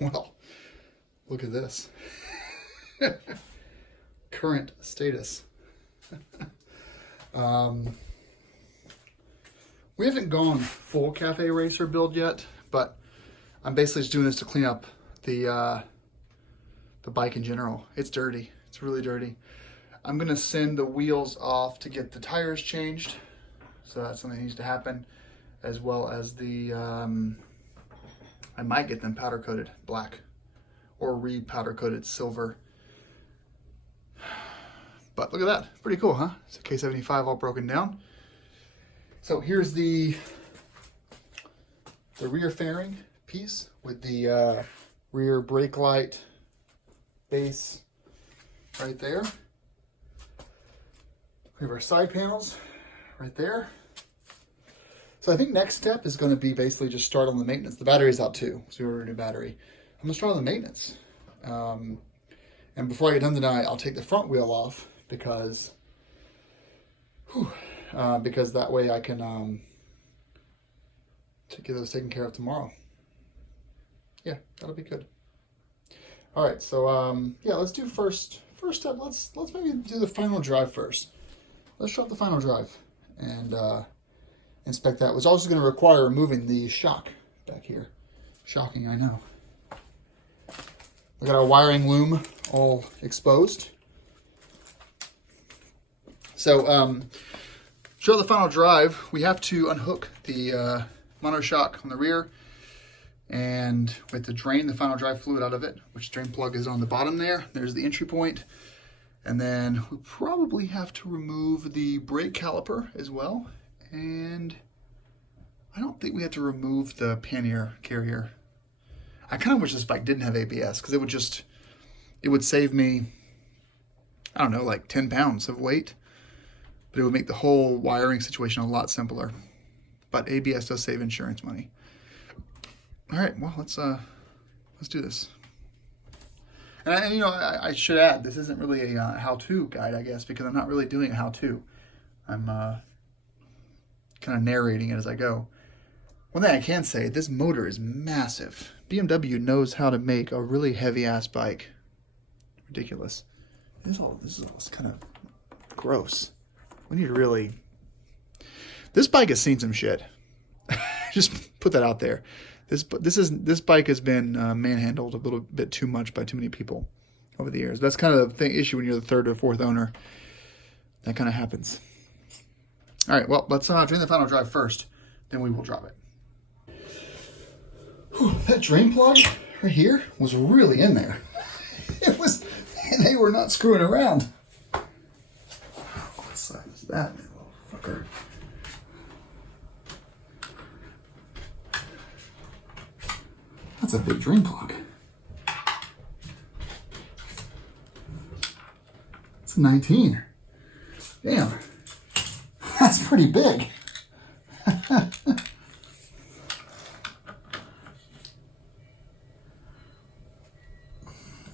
Well, look at this. Current status. We haven't gone full cafe racer build yet, but I'm basically just doing this to clean up the bike in general. It's dirty. It's really dirty. I'm gonna send the wheels off to get the tires changed, so that's something that needs to happen, as well as the I might get them powder coated black or re-powder coated silver. But look at that, pretty cool, huh? It's a K75 all broken down. So here's the rear fairing piece with the rear brake light base right there. We have our side panels right there. So I think next step is going to be basically just start on the maintenance. The battery's out too, so we ordered a new battery. I'm going to start on the maintenance. And before I get done tonight, I'll take the front wheel off because that way I can get those taken care of tomorrow. Yeah, that'll be good. All right, so yeah, let's do first step. Let's maybe do the final drive first. Let's show up the final drive and inspect that. It's also going to require removing the shock back here. Shocking, I know. We got our wiring loom all exposed. So, show the final drive. We have to unhook the monoshock on the rear, and we have to drain the final drive fluid out of it, which drain plug is on the bottom there. There's the entry point. And then we probably have to remove the brake caliper as well. And I don't think we have to remove the pannier carrier. I kind of wish this bike didn't have ABS because it would save me, I don't know, like 10 pounds of weight. But it would make the whole wiring situation a lot simpler. But ABS does save insurance money. All right, well, let's do this. And you know, I should add, this isn't really a how-to guide, I guess, because I'm not really doing a how-to. I'm kind of narrating it as I go. One thing I can say, this motor is massive. BMW knows how to make a really heavy-ass bike. Ridiculous. This is all kind of gross. We need to really... This bike has seen some shit. Just put that out there. This bike has been manhandled a little bit too much by too many people over the years. That's kind of the issue when you're the third or fourth owner. That kind of happens. All right, well, let's drain the final drive first, then we will drop it. Whew, that drain plug right here was really in there. They were not screwing around. What size is that, motherfucker? That's a big drain plug. It's a 19. Damn. That's pretty big.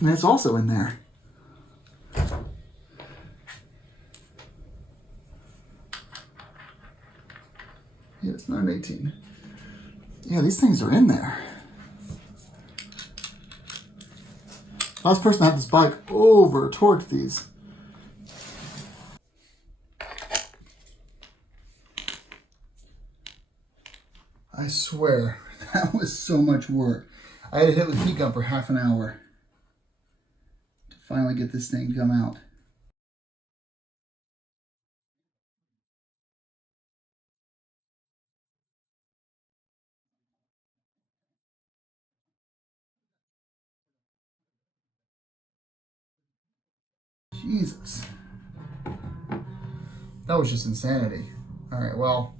And it's also in there. Yeah, it's not an 18. Yeah, these things are in there. Last person had this bike over torqued these. I swear, that was so much work. I had to hit with heat gun for half an hour to finally get this thing to come out. Jesus. That was just insanity. All right, well,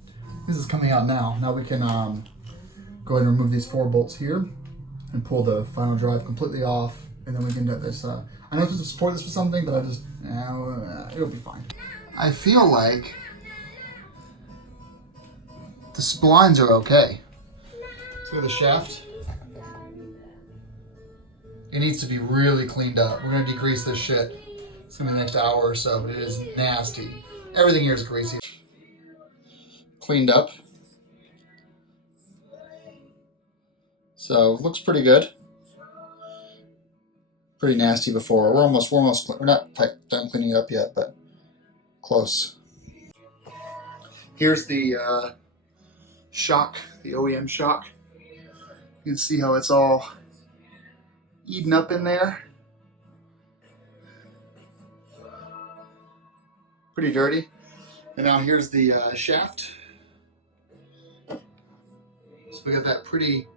this is coming out now. Now we can go ahead and remove these 4 bolts here and pull the final drive completely off, and then we can get this. I know to support this with something, but it'll be fine. I feel like the splines are okay. See the shaft? It needs to be really cleaned up. We're gonna degrease this shit. It's gonna be the next hour or so, but it is nasty. Everything here is greasy. Cleaned up. So, looks pretty good. pretty nasty before. We're not done cleaning it up yet, but close. Here's the shock, the OEM shock. You can see how it's all eaten up in there. Pretty dirty. And now here's the shaft. So we got that pretty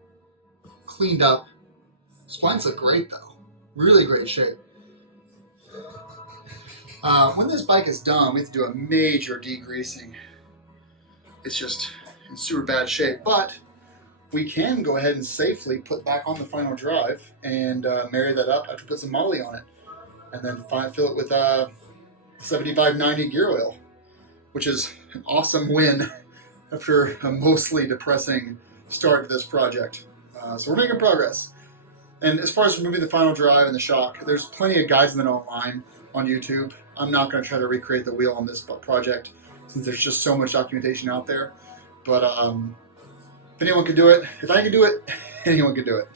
cleaned up. Splines look great though. Really great shape. When this bike is done, we have to do a major degreasing. It's just in super bad shape, but we can go ahead and safely put back on the final drive and marry that up after we put some moly on it. And then fill it with 7590 gear oil, which is an awesome win after a mostly depressing start to this project. So we're making progress. And as far as removing the final drive and the shock, there's plenty of guides in it online on YouTube. I'm not going to try to recreate the wheel on this project since there's just so much documentation out there. But if anyone can do it, if I can do it, anyone can do it.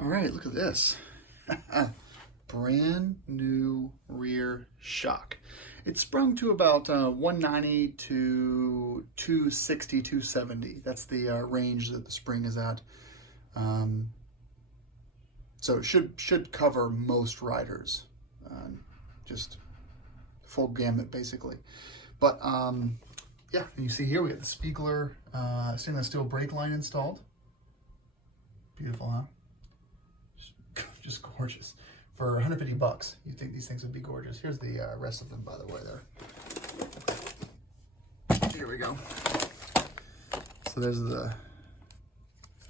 All right, look at this. Brand new rear shock. It sprung to about 190 to 260, 270. That's the range that the spring is at. So it should cover most riders. Just full gamut, basically. But yeah, and you see here we got the Spiegler stainless steel brake line installed. Beautiful, huh? Just gorgeous. For 150 bucks, you'd think these things would be gorgeous. Here's the rest of them, by the way, there. Here we go. So there's the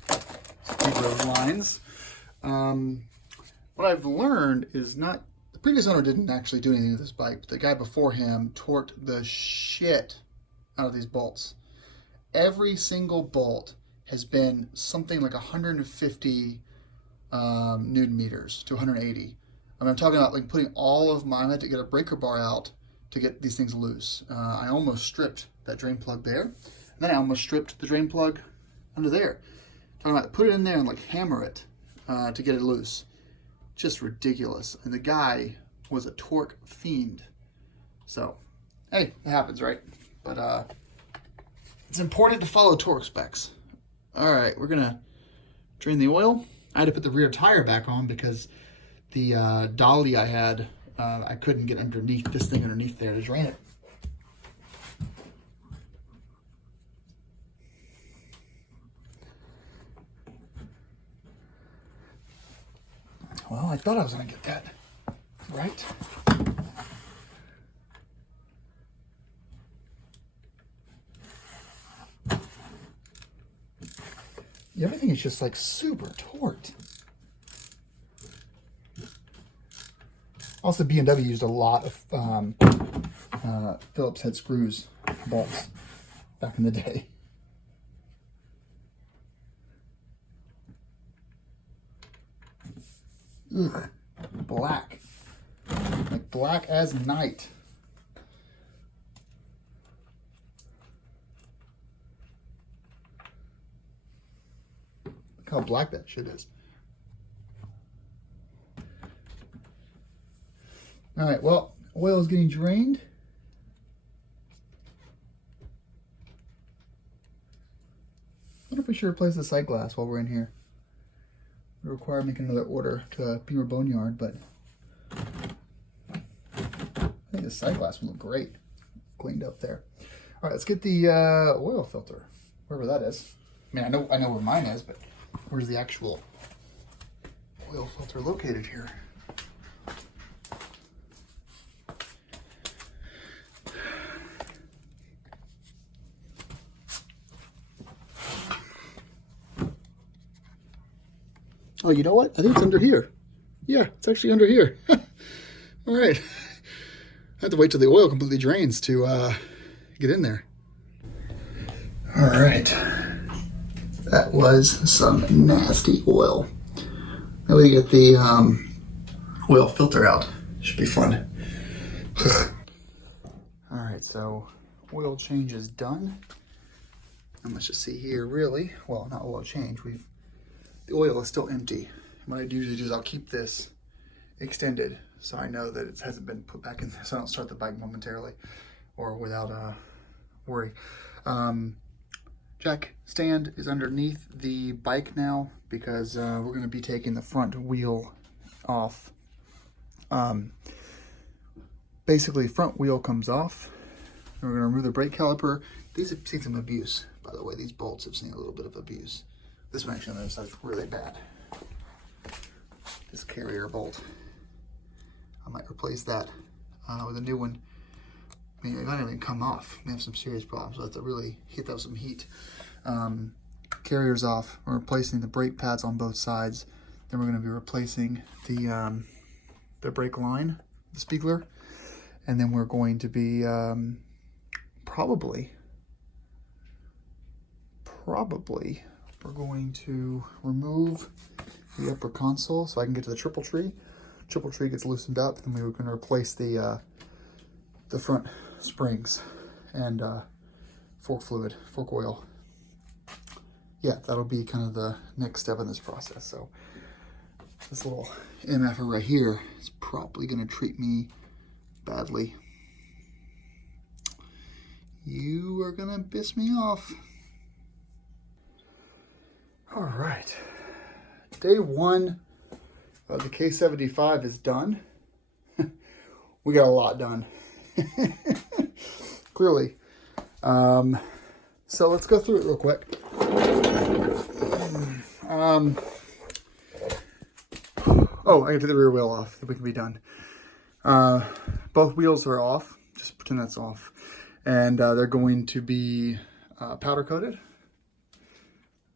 Spiegler lines. What I've learned is the previous owner didn't actually do anything with this bike, but the guy before him torqued the shit out of these bolts. Every single bolt has been something like 150 Newton meters to 180. I mean, I'm talking about like putting all of mine. I had to get a breaker bar out to get these things loose. I almost stripped that drain plug there. And then I almost stripped the drain plug under there. Talking about put it in there and like hammer it to get it loose. Just ridiculous. And the guy was a torque fiend. So, hey, it happens, right? But it's important to follow torque specs. All right, we're gonna drain the oil. I had to put the rear tire back on because the dolly I had, I couldn't get underneath this thing underneath there to drain it. Well, I thought I was gonna get that right. Everything is just like super torqued. Also, B&W used a lot of Phillips head screws bolts back in the day. Ugh, black, like black as night. Look how black that shit is. All right, well, oil is getting drained. I wonder if we should replace the sight glass while we're in here. It would require making another order to Beamer Boneyard, but I think the sight glass would look great cleaned up there. All right, let's get the oil filter, wherever that is. I mean, I know where mine is, but where's the actual oil filter located here? Oh, you know what? I think it's under here. Yeah, it's actually under here. All right. I have to wait till the oil completely drains to get in there. All right. That was some nasty oil. Now we get the oil filter out. Should be fun. All right, so oil change is done. And let's just see here, really. Well, not oil change. The oil is still empty. What I usually do is I'll keep this extended, so I know that it hasn't been put back in, so I don't start the bike momentarily or without worry. Jack stand is underneath the bike now because we're going to be taking the front wheel off. Basically, front wheel comes off. We're going to remove the brake caliper. These have seen some abuse, by the way. These bolts have seen a little bit of abuse. This one actually on the other side is really bad. This carrier bolt. I might replace that with a new one. I mean, it might even come off. We have some serious problems. We'll have to really hit that with some heat. Carrier's off. We're replacing the brake pads on both sides. Then we're going to be replacing the brake line, the Spiegler. And then we're going to be probably we're going to remove the upper console so I can get to the triple tree. Triple tree gets loosened up, then we're going to replace the front springs and fork fluid, fork oil. Yeah, that'll be kind of the next step in this process. So this little MFer right here is probably going to treat me badly. You are going to piss me off. All right. Day one of the K75 is done. We got a lot done. Clearly. So let's go through it real quick. Oh, I get to the rear wheel off, so we can be done. Both wheels are off. Just pretend that's off. And they're going to be powder coated.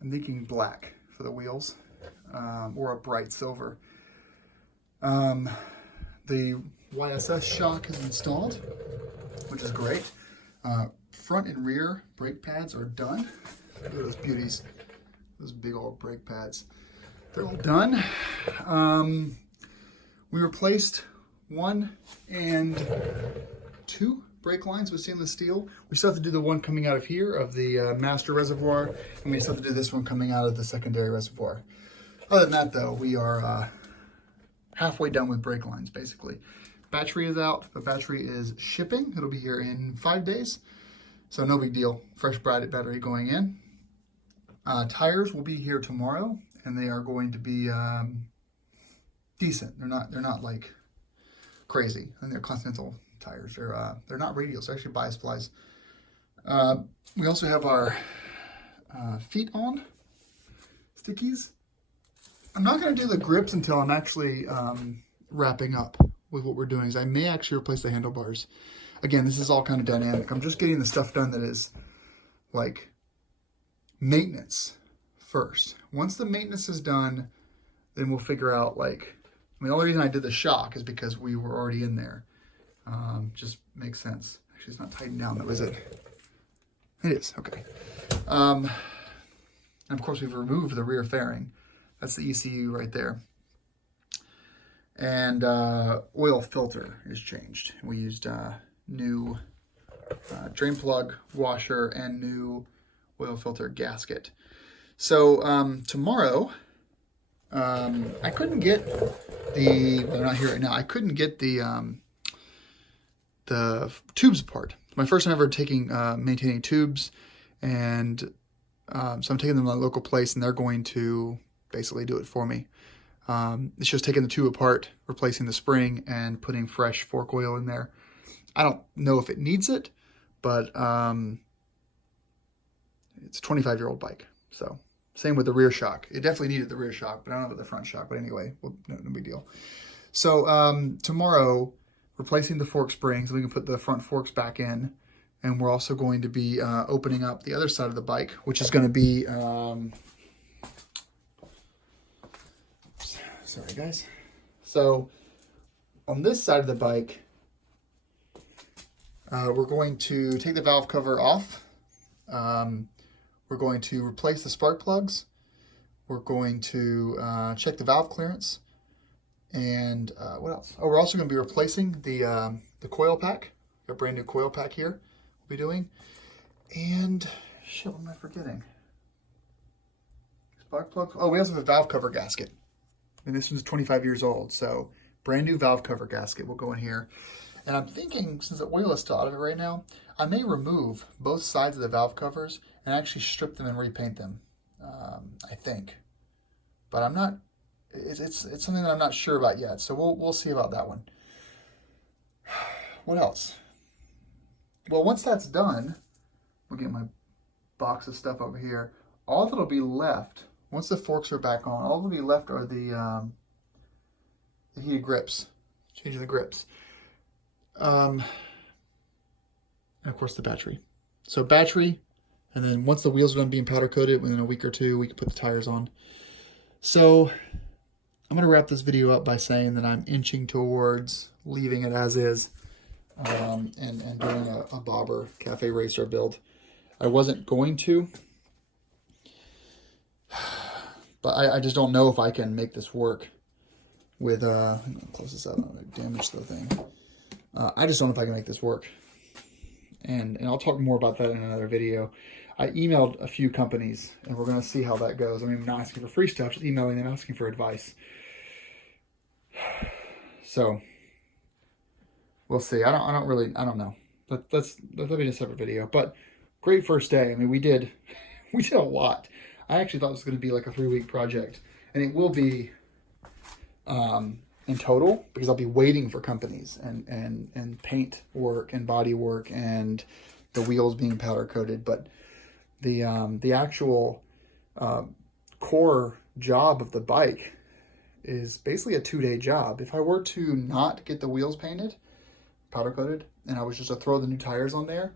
I'm thinking black for the wheels, or a bright silver. The YSS shock is installed, which is great. Front and rear brake pads are done. Look at those beauties, those big old brake pads. They're all done. We replaced 1 and 2 brake lines with stainless steel. We still have to do the one coming out of here of the master reservoir, and we still have to do this one coming out of the secondary reservoir. Other than that, though, we are halfway done with brake lines, basically. Battery is out. The battery is shipping. It'll be here in 5 days, so no big deal. Fresh battery going in. Tires will be here tomorrow, and they are going to be decent. They're not like crazy, and they're Continental tires. They're not radials. They're actually bias plies. We also have our feet on stickies. I'm not going to do the grips until I'm actually wrapping up with what we're doing. So I may actually replace the handlebars. Again, this is all kind of dynamic. I'm just getting the stuff done that is like maintenance first. Once the maintenance is done, then we'll figure out like, I mean, the only reason I did the shock is because we were already in there. Just makes sense. Actually, it's not tightened down though, is it? It is, okay. And of course we've removed the rear fairing. That's the ECU right there. And oil filter is changed. We used new drain plug, washer, and new oil filter gasket. So tomorrow, I couldn't get they're not here right now. I couldn't get the tubes apart. My first time ever maintaining tubes, and so I'm taking them to my local place, and they're going to basically do it for me. It's just taking the tube apart, replacing the spring, and putting fresh fork oil in there. I don't know if it needs it, but it's a 25-year-old bike. So same with the rear shock. It definitely needed the rear shock, but I don't know about the front shock. But anyway, well, no big deal. So tomorrow, replacing the fork springs, so we can put the front forks back in. And we're also going to be opening up the other side of the bike, which is going to be... Sorry, guys. So on this side of the bike, we're going to take the valve cover off. We're going to replace the spark plugs. We're going to check the valve clearance. And what else? Oh, we're also going to be replacing the coil pack. Got a brand new coil pack here we'll be doing. And shit, what am I forgetting? Spark plugs. Oh, we also have a valve cover gasket. And this one's 25 years old, so brand new valve cover gasket will go in here. And I'm thinking, since the oil is still out of it right now, I may remove both sides of the valve covers and actually strip them and repaint them, I think. But I'm not, it's something that I'm not sure about yet, so we'll see about that one. What else? Well, once that's done, we'll get my box of stuff over here. All that'll be left, once the forks are back on, all that'll be left are the heated grips, changing the grips. And of course the battery. So battery, and then once the wheels are done being powder coated, within a week or two, we can put the tires on. So I'm going to wrap this video up by saying that I'm inching towards leaving it as is, and doing a bobber cafe racer build. I wasn't going to, but I just don't know if I can make this work with, I'm going to close this up, I'm going to damage the thing. I just don't know if I can make this work. And I'll talk more about that in another video. I emailed a few companies, and we're going to see how that goes. I mean, I'm not asking for free stuff, just emailing them, asking for advice. So we'll see. I don't know. That'll be a separate video. But great first day. I mean, we did a lot. I actually thought it was going to be like a 3-week project, and it will be in total, because I'll be waiting for companies and paint work and body work and the wheels being powder coated. But the actual core job of the bike is basically a 2-day job. If I were to not get the wheels painted, powder coated, and I was just to throw the new tires on there,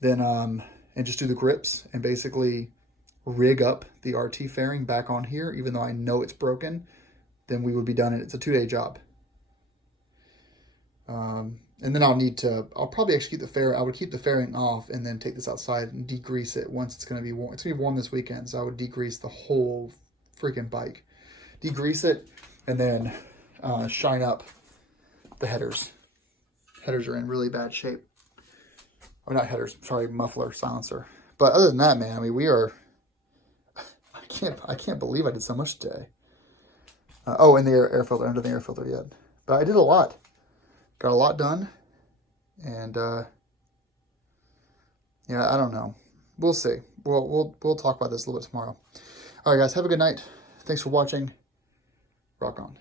then and just do the grips and basically rig up the RT fairing back on here, even though I know it's broken, then we would be done. And it's a 2-day job. And then I'll probably actually keep the fairing. I would keep the fairing off and then take this outside and degrease it once it's going to be warm. It's going to be warm this weekend, so I would degrease the whole freaking bike. Degrease it and then shine up the headers. Headers are in really bad shape. Or not headers, sorry, muffler, silencer. But other than that, man, I mean, we are, I can't believe I did so much today. Oh, and the air filter. I haven't done the air filter yet. But I did a lot. Got a lot done. And, yeah, I don't know. We'll see. We'll talk about this a little bit tomorrow. All right, guys, have a good night. Thanks for watching. Rock on.